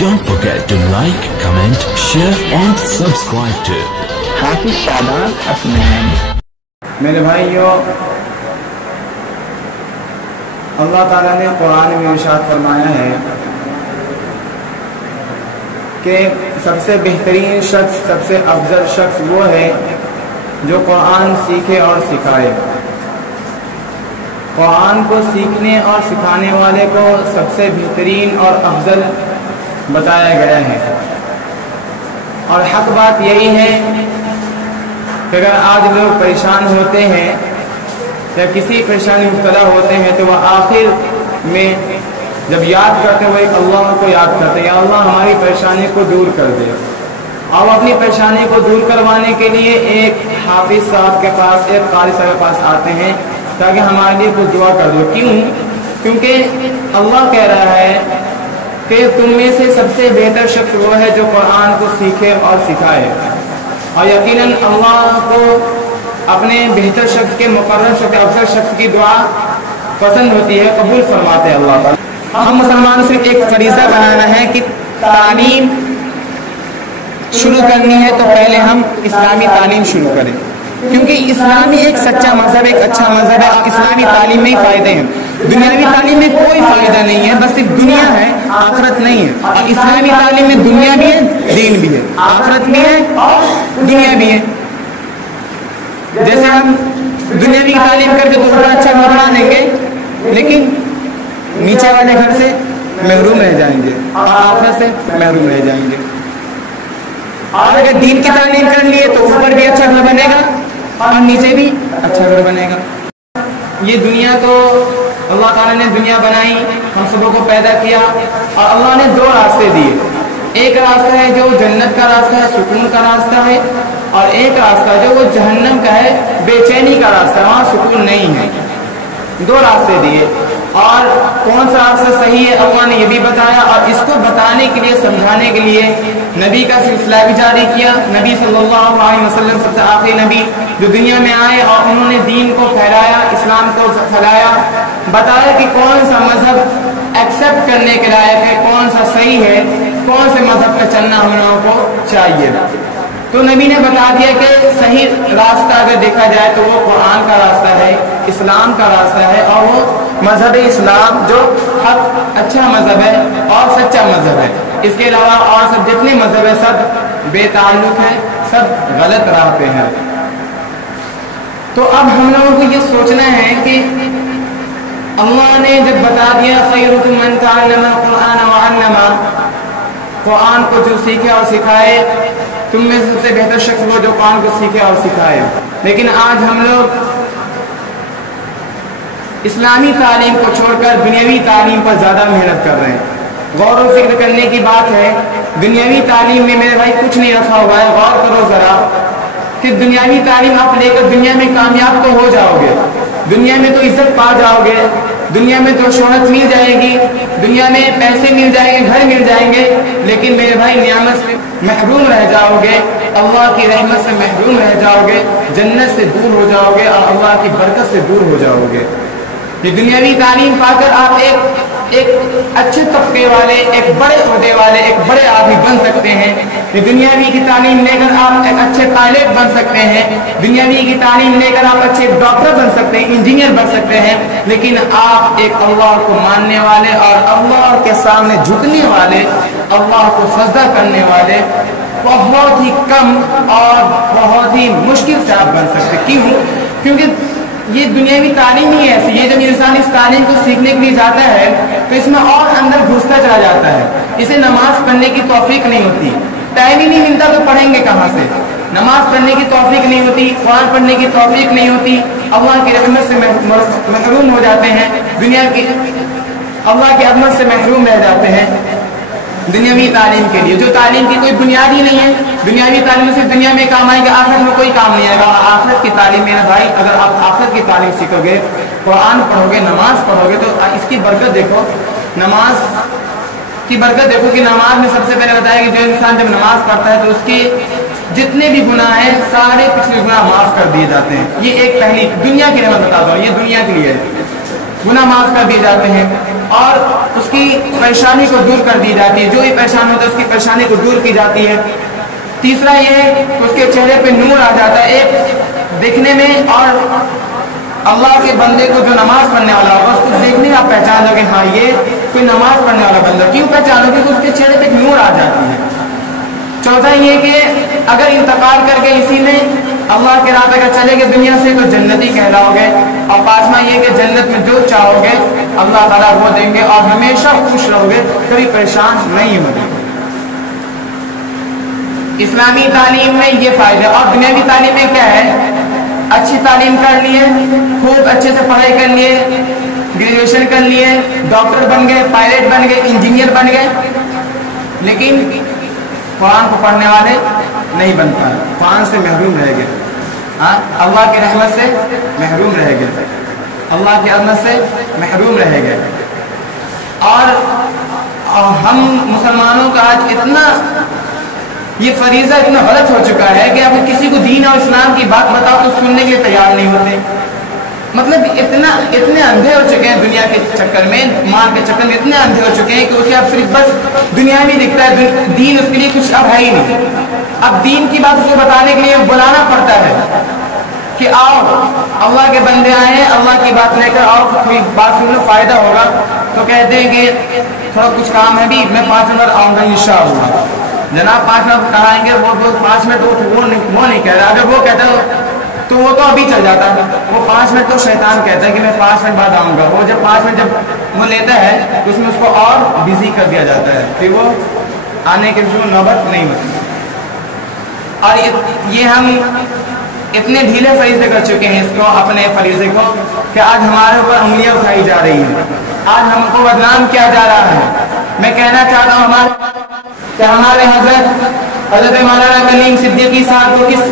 Don't forget to like, comment, share and subscribe to حافظ شادان حسنین۔ میرے بھائیوں، اللہ تعالیٰ نے قرآن میں ارشاد فرمایا ہے کہ سب سے بہترین شخص، سب سے افضل شخص وہ ہے جو قرآن سیکھے اور سکھائے۔ قرآن کو سیکھنے اور سکھانے والے کو سب سے بہترین اور افضل بتایا گیا ہے۔ اور حق بات یہی ہے کہ اگر آج لوگ پریشان ہوتے ہیں یا کسی پریشانی مبتلا ہوتے ہیں تو وہ آخر میں جب یاد کرتے ہوئے اللہ کو یاد کرتے ہیں، یا اللہ ہماری پریشانی کو دور کر دے۔ اور اپنی پریشانی کو دور کروانے کے لیے ایک حافظ صاحب کے پاس، ایک قاری صاحب کے پاس آتے ہیں تاکہ ہمارے لیے کچھ دعا کر دو۔ کیوں؟ کیونکہ اللہ کہہ رہا ہے کہ تم میں سے سب سے بہتر شخص وہ ہے جو قرآن کو سیکھے اور سکھائے۔ اور یقیناً اللہ کو اپنے بہتر شخص کے، مقرر شخص، افضل شخص کی دعا پسند ہوتی ہے، قبول فرماتے ہیں اللہ تعالیٰ۔ ہم مسلمانوں صرف ایک فریضہ بنانا ہے کہ تعلیم شروع کرنی ہے تو پہلے ہم اسلامی تعلیم شروع کریں، کیونکہ اسلامی ایک سچا مذہب، ایک اچھا مذہب ہے۔ اسلامی تعلیم میں ہی فائدے ہیں، دنیاوی تعلیم میں کوئی فائدہ نہیں ہے، بس صرف دنیا ہے، آخرت نہیں ہے۔ اور اسلامی تعلیم میں دنیا بھی ہے، دین بھی ہے، آخرت بھی ہے اور دنیا بھی ہے۔ جیسے ہم دنیاوی تعلیم کر کے تو اوپر اچھا گھر بنا دیں گے، لیکن نیچے والے گھر سے محروم رہ جائیں گے اور آخرت سے محروم رہ جائیں گے۔ اور اگر دین کی تعلیم کر لیے تو اوپر بھی اچھا گھر بنے گا اور نیچے بھی اچھا گھر بنے گا۔ یہ دنیا تو اللہ تعالیٰ نے دنیا بنائی، ہم سبوں کو پیدا کیا، اور اللہ نے دو راستے دیے۔ ایک راستہ ہے جو جنت کا راستہ ہے، سکون کا راستہ ہے، اور ایک راستہ جو وہ جہنم کا ہے، بے چینی کا راستہ ہے، وہاں سکون نہیں ہے۔ دو راستے دیے، اور کون سا راستہ صحیح ہے اللہ نے یہ بھی بتایا، اور اس کو بتانے کے لیے، سمجھانے کے لیے نبی کا سلسلہ بھی جاری کیا۔ نبی صلی اللہ علیہ وسلم سب سے آخری نبی جو دنیا میں آئے، اور انہوں نے دین کو پھیلایا، اسلام کو پھیلایا، بتایا کہ کون سا مذہب ایکسیپٹ کرنے کے لائق ہے، کون سا صحیح ہے، کون سے مذہب پہ چلنا ہم لوگوں کو چاہیے۔ تو نبی نے بتا دیا کہ صحیح راستہ اگر دیکھا جائے تو وہ قرآن کا راستہ ہے، اسلام کا راستہ ہے، اور وہ مذہب اسلام جو حق، اچھا مذہب ہے اور سچا مذہب ہے۔ اس کے علاوہ اور سب جتنے مذہب ہیں سب بے تعلق ہیں، سب غلط راہ پہ ہیں۔ تو اب ہم لوگوں کو یہ سوچنا ہے کہ اللہ نے جب بتا دیا خیرکم من تعلم القرآن وعلمہ، قرآن کو جو سیکھے اور سکھائے، تم میں سب سے بہتر شخص وہ جو قرآن کو سیکھے اور سکھائے۔ لیکن آج ہم لوگ اسلامی تعلیم کو چھوڑ کر دنیاوی تعلیم پر زیادہ محنت کر رہے ہیں۔ غور و فکر کرنے کی بات ہے، دنیاوی تعلیم میں میرے بھائی کچھ نہیں رکھا ہوا ہے۔ غور کرو ذرا کہ دنیاوی تعلیم آپ لے کر دنیا میں کامیاب تو ہو جاؤ گے، دنیا میں تو عزت پا جاؤ گے، دنیا میں تو شہرت مل جائے گی، دنیا میں پیسے مل جائیں گے، گھر مل جائیں گے، لیکن میرے بھائی نعمت سے محروم رہ جاؤ گے، اللہ کی رحمت سے محروم رہ جاؤ گے، جنت سے دور ہو جاؤ گے، اور اللہ کی برکت سے دور ہو جاؤ گے۔ یہ دنیاوی تعلیم پا کر آپ ایک اچھے طبقے والے، ایک بڑے عہدے والے، ایک بڑے آدمی بن سکتے ہیں۔ یہ دنیاوی کی تعلیم لے کر آپ ایک اچھے پائلٹ بن سکتے ہیں، دنیاوی کی تعلیم لے کر آپ اچھے ڈاکٹر بن سکتے ہیں، انجینئر بن سکتے ہیں، لیکن آپ ایک اللہ کو ماننے والے اور اللہ کے سامنے جھکنے والے، اللہ کو سجدہ کرنے والے بہت ہی کم اور بہت ہی مشکل سے آپ بن سکتے۔ کیوں؟ کیونکہ یہ دنیاوی تعلیم ہی ایسی ہے، جب انسان اس تعلیم کو سیکھنے کے لیے جاتا ہے تو اس میں اور اندر گھستا چلا جاتا ہے، اسے نماز پڑھنے کی توفیق نہیں ہوتی، ٹائم ہی نہیں ملتا تو پڑھیں گے کہاں سے؟ نماز پڑھنے کی توفیق نہیں ہوتی، قرآن پڑھنے کی توفیق نہیں ہوتی، اللہ کی رحمت سے محروم ہو جاتے ہیں، دنیا کی اللہ کی عظمت سے محروم رہ جاتے ہیں۔ دنیاوی تعلیم کے لیے جو تعلیم کی کوئی بنیاد ہی نہیں ہے، دنیاوی تعلیم سے دنیا میں کام آئے گا، آخرت میں کوئی کام نہیں آئے گا۔ آخرت کی تعلیم میرے بھائی، اگر آپ آخرت کی تعلیم سیکھو گے، قرآن پڑھو گے، نماز پڑھو گے، تو اس کی برکت دیکھو، نماز کی برکت دیکھو کہ نماز میں سب سے پہلے بتایا کہ جو انسان جب نماز پڑھتا ہے تو اس کے جتنے بھی گناہ ہیں سارے پچھلے گناہ معاف کر دیے جاتے ہیں۔ یہ ایک پہلی دنیا کی نعمت بتاتا ہوں، یہ دنیا کے لیے ہے، گناہ معاف کر دیے جاتے ہیں۔ اور اس کی پریشانی کو دور کر دی جاتی ہے، جو بھی پریشان ہوتا ہے اس کی پریشانی کو دور کی جاتی ہے۔ تیسرا یہ کہ اس کے چہرے پہ نور آ جاتا ہے ایک دیکھنے میں، اور اللہ کے بندے کو جو نماز پڑھنے والا ہوگا اس کو دیکھنے آپ پہچان لو گے ہاں یہ کوئی نماز پڑھنے والا بندہ۔ کیوں پہچانو گے؟ کہ اس کے چہرے پہ نور آ جاتی ہے۔ چوتھا یہ کہ اگر انتقال کر کے اسی میں اللہ کے راہ پہ چلے گئے دنیا سے تو جنتی کہلاؤ گے۔ اور پانچواں یہ کہ جنت میں جو چاہو گے اللہ تعالیٰ وہ دیں گے اور ہمیشہ خوش رہو گے، کبھی پریشان نہیں ہوگے۔ اسلامی تعلیم میں یہ فائدہ، اور دنیاوی تعلیم میں کیا ہے؟ اچھی تعلیم کر لیے، خوب اچھے سے پڑھائی کر لیے، گریجویشن کر لیے، ڈاکٹر بن گئے، پائلٹ بن گئے، انجینئر بن گئے، لیکن قرآن کو پڑھنے والے نہیں بن پائے، قرآن سے محروم رہ گئے، ہاں اللہ کی رحمت سے محروم رہ گئے، اللہ کی عظمت سے محروم رہ گئے۔ اور ہم مسلمانوں کا آج اتنا یہ فریضہ اتنا غلط ہو چکا ہے کہ اگر کسی کو دین اور اسلام کی بات بتاؤ تو سننے کے لیے تیار نہیں ہوتے۔ مطلب اتنے اندھے ہو چکے ہیں دنیا کے چکر میں، مال کے چکر میں اتنے اندھے ہو چکے ہیں کہ اسے اب صرف بس دنیا میں دکھتا ہے، دین اس کے لیے کچھ اب ہے ہی نہیں۔ اب دین کی بات اسے بتانے کے لیے بلانا پڑتا ہے کہ آؤ اللہ کے بندے آئے ہیں، اللہ کی بات لے کر آؤ، کوئی بات سن لو فائدہ ہوگا، تو کہتے ہیں کہ تھوڑا کچھ کام ہے بھی، میں 5 منٹ آؤں گا انشاءاللہ۔ جناب 5 منٹ کرائیں گے، وہ 5 منٹ وہ نہیں کہہ رہا، اگر وہ کہتا ہے تو وہ تو ابھی چل جاتا ہے، وہ 5 منٹ تو شیطان کہتا ہے کہ میں 5 منٹ بعد آؤں گا۔ وہ جب 5 منٹ جب وہ لیتا ہے تو اس میں اس کو اور بزی کر دیا جاتا ہے، پھر وہ آنے کے جو نوبت نہیں ہوتی۔ اور یہ ہم اتنے ڈھیلے فریضے کر چکے ہیں اس کو، اپنے فریضے کو، کہ آج ہمارے اوپر انگلیاں اٹھائی جا رہی ہیں، آج ہم کو بدنام کیا جا رہا ہے۔ میں کہنا چاہتا ہوں کہ ہمارے حضرت مولانا کلیم صدیقی صاحب کو کس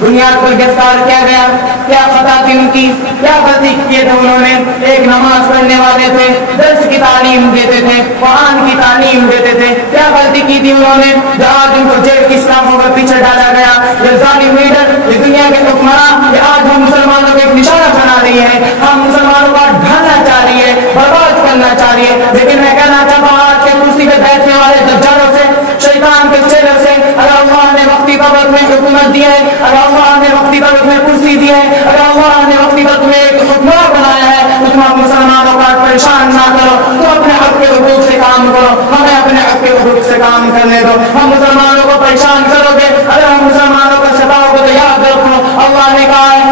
بنیاد پر گرفتار کیا گیا، کیا خطا تھی ان کی، کیا غلطی کیے تھے انہوں نے؟ ایک نماز پڑھنے والے تھے، درس کی تعلیم دیتے تھے، قرآن کی تعلیم دیتے تھے، کیا غلطی کی تھی انہوں نے جو آج ان کو جیل کی اسلاموں پر پیچھے ڈالا گیا؟ یہ ظالم لیڈر، یہ دنیا کے حکمراں، یہ آج ہم مسلمانوں کو ایک نشانہ بنا رہی ہے، ہم مسلمانوں کو ڈھانا چاہ رہی ہے، برباد کرنا چاہ رہی ہے۔ لیکن میں کہنا چاہتا ہوں آج کے کرسی پہ بیٹھنے والے دجالوں سے، شیطان کے چہروں سے، اگر اللہ نے وقتی وقت میں حکومت دی ہے، اگر اللہ نے وقتی وقت میں کرسی دی ہے، اگر اللہ نے وقتی وقت میں ایک حکمراں بنایا ہے، تو تم مسلمانوں کو پریشان نہ کرو، تم اپنے حق کے حقوق سے کام کرو، ہمیں اپنے حق کے حقوق سے کام کرنے دو۔ ہم مسلمانوں کو پریشان کرو گے، اگر ہم مسلمانوں کو ستاؤ گے تو یاد رکھو اللہ نے کہا ہے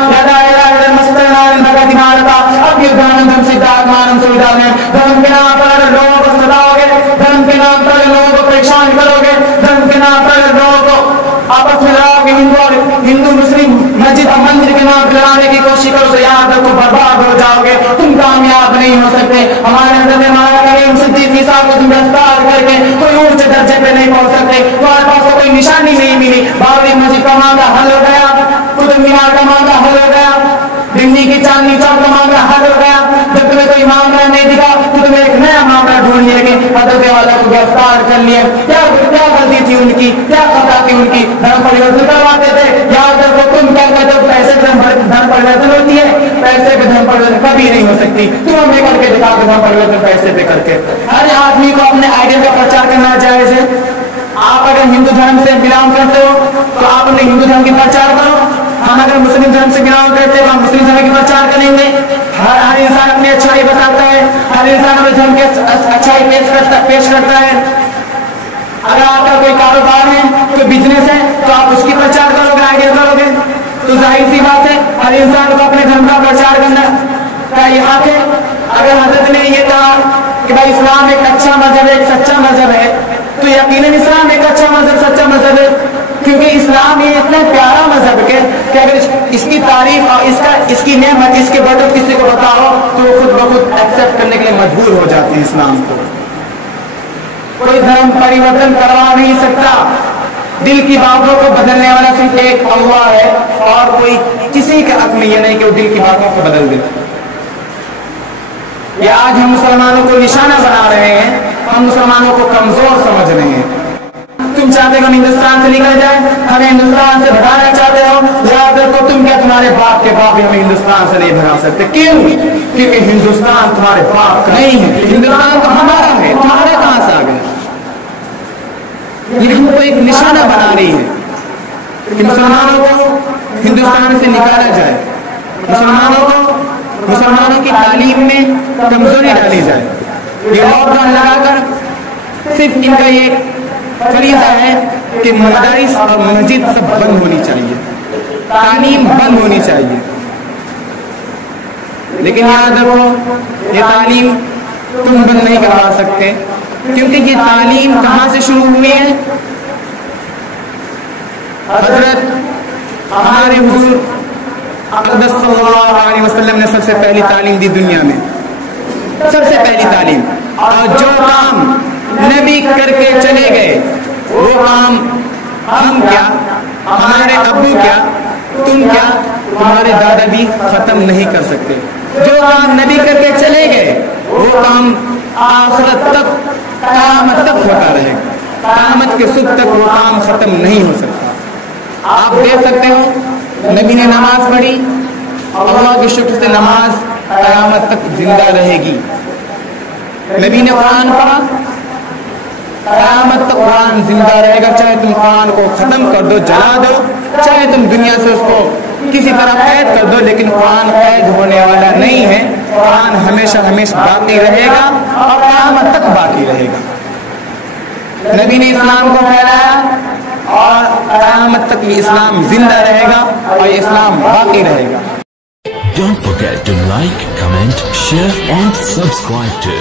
دھرم کے نام پر لوگوں کو ستاؤ گے، دھرم کے نام پر لوگوں کو پریشان کرو گے، دھرم کے نام پر لوگوں کو آپس میں لڑاؤ گے، ہندو مسلم مسجد اور مندر کے نام لڑانے کی کوشش کرو تو یاد رکھو برباد ہو جاؤ گے، تم کامیاب نہیں ہو سکتے۔ ہمارے حضرت مولانا کلیم صدیقی صاحب کو گرفتار کر کے کوئی اونچے درجے پہ نہیں پہنچ سکتے، تمہارے پاس کوئی نشانی نہیں ملی۔ بابری مسجد کا معاملہ حل ہو گیا، قطب مینار کا معاملہ حل ہو گیا، دلی کی چاندنی چوک کا معاملہ حل ہو گیا، جب تمہیں کوئی معاملہ نہیں دکھا تو تمہیں ایک نیا معاملہ ڈھونڈ لیا کہ حضرت والا کو گرفتار کر لیا۔ کیا غلطی تھی ان کی، کیا خطا تھی ان کی؟ دھرم پریورتن کرواتے تھے، یاد رکھو تم کیا کہتے ہو پیسے سے دھرم پریورتن ہوتی ہے؟ پیسے پہ دھرم پریورتن کبھی نہیں ہو سکتی۔ تم ہمیں کر کے دکھا دو دھرم پریورتن پیسے پہ کر کے۔ ہر آدمی کو اپنے آئیڈیل کا پرچار کرنا جائز ہے۔ آپ اگر ہندو دھرم سے بلانگ کرتے ہو تو آپ اپنے ہندو دھرم کی پرچار کرو، ہم اگر مسلم دھرم سے بلانگ کرتے ہیں تو ہم مسلم دھرم کی پرچار کریں گے۔ ہر انسان اپنی اچھائی بتاتا ہے، ہر انسان اپنے دھرم کی اچھائی پیش کرتا ہے۔ اگر آپ کا کوئی کاروبار ہے، کوئی بزنس ہے تو آپ اس کی پرچار کرو گے، آئیڈیل کرو گے، تو ظاہر سی بات ہے ہر انسان کو اپنے دھرم کا پرچار کرنا کا یہ حق ہے۔ اگر حضرت نے یہ کہا کہ بھائی اسلام ایک اچھا مذہب ہے، ایک سچا مذہب ہے، تو یقیناً اسلام ایک اچھا مذہب، سچا مذہب ہے، کیونکہ اسلام یہ اتنا پیارا مذہب ہے کہ اگر اس کی تعریف اور اس کی نعمت، اس کے برکت کسی کو بتاؤ تو وہ خود بخود ایکسیپٹ کرنے کے لیے مجبور ہو جاتے ہیں اسلام کو۔ کوئی دھرم پریورتن کروا نہیں سکتا، دل کی باتوں کو بدلنے والا صرف ایک اللہ ہے، اور کوئی کسی کا حق نہیں ہے نہیں کہ وہ دل کی باتوں کو بدل دے۔ یہ آج ہم مسلمانوں کو نشانہ بنا رہے ہیں، ہم مسلمانوں کو کمزور سمجھ رہے ہیں۔ تم چاہتے ہو ہم ہندوستان سے نکل جائیں، ہمیں ہندوستان سے بھگانا چاہتے ہو، یاد رکھو تم کیا تمہارے باپ کے باپ بھی ہمیں ہندوستان سے نہیں بھگا سکتے. کیوں؟ کیونکہ ہندوستان تمہارے باپ کا نہیں ہے, ہندوستان تو ہمارا ہے, تمہارے کہاں سے آ گئے؟ یہ ہم کو ایک نشانہ بنا رہی ہے کہ مسلمانوں کو ہندوستان سے نکالا جائے, مسلمانوں کی تعلیم میں کمزوری ڈالی جائے. یہ لاک ڈاؤن لگا کر صرف ان کا یہ فریضہ ہے کہ مدارس اور مسجد سب بند ہونی چاہیے, تعلیم بند ہونی چاہیے. لیکن یاد رکھو, یہ تعلیم تم بند نہیں کروا سکتے, کیونکہ یہ تعلیم کہاں سے شروع ہوئی ہے؟ حضرت ہمارے حضور اقدس صلی اللہ علیہ وسلم نے سب سے پہلی تعلیم دی دنیا میں, سب سے پہلی تعلیم. اور جو کام نبی کر کے چلے گئے وہ کام ہم کیا, ہمارے ابو کیا, تم کیا, تمہارے دادا بھی ختم نہیں کر سکتے. جو کام نبی کر کے چلے گئے وہ کام آخرت تک, قیامت تک ہوتا رہے گا. قیامت کے صبح تک وہ کام ختم نہیں ہو سکتا. آپ دیکھ سکتے ہو نبی نے نماز پڑھی, اللہ کے شکر سے نماز قیامت تک زندہ رہے گی. نبی نے قرآن پڑھا, قیامت تک قرآن زندہ رہے گا. چاہے تم قرآن کو ختم کر دو, جلا دو, چاہے تم دنیا سے اس کو کسی طرح قید کر دو, لیکن قرآن قید ہونے والا نہیں ہے. قرآن ہمیشہ ہمیشہ باقی رہے گا اور قیامت تک باقی رہے گا. نبی نے اسلام کو پھیلایا اور قیامت تک یہ اسلام زندہ رہے گا اور یہ اسلام باقی رہے گا. Don't forget to like, comment, share and subscribe to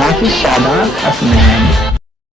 Hafiz Shadab Asman.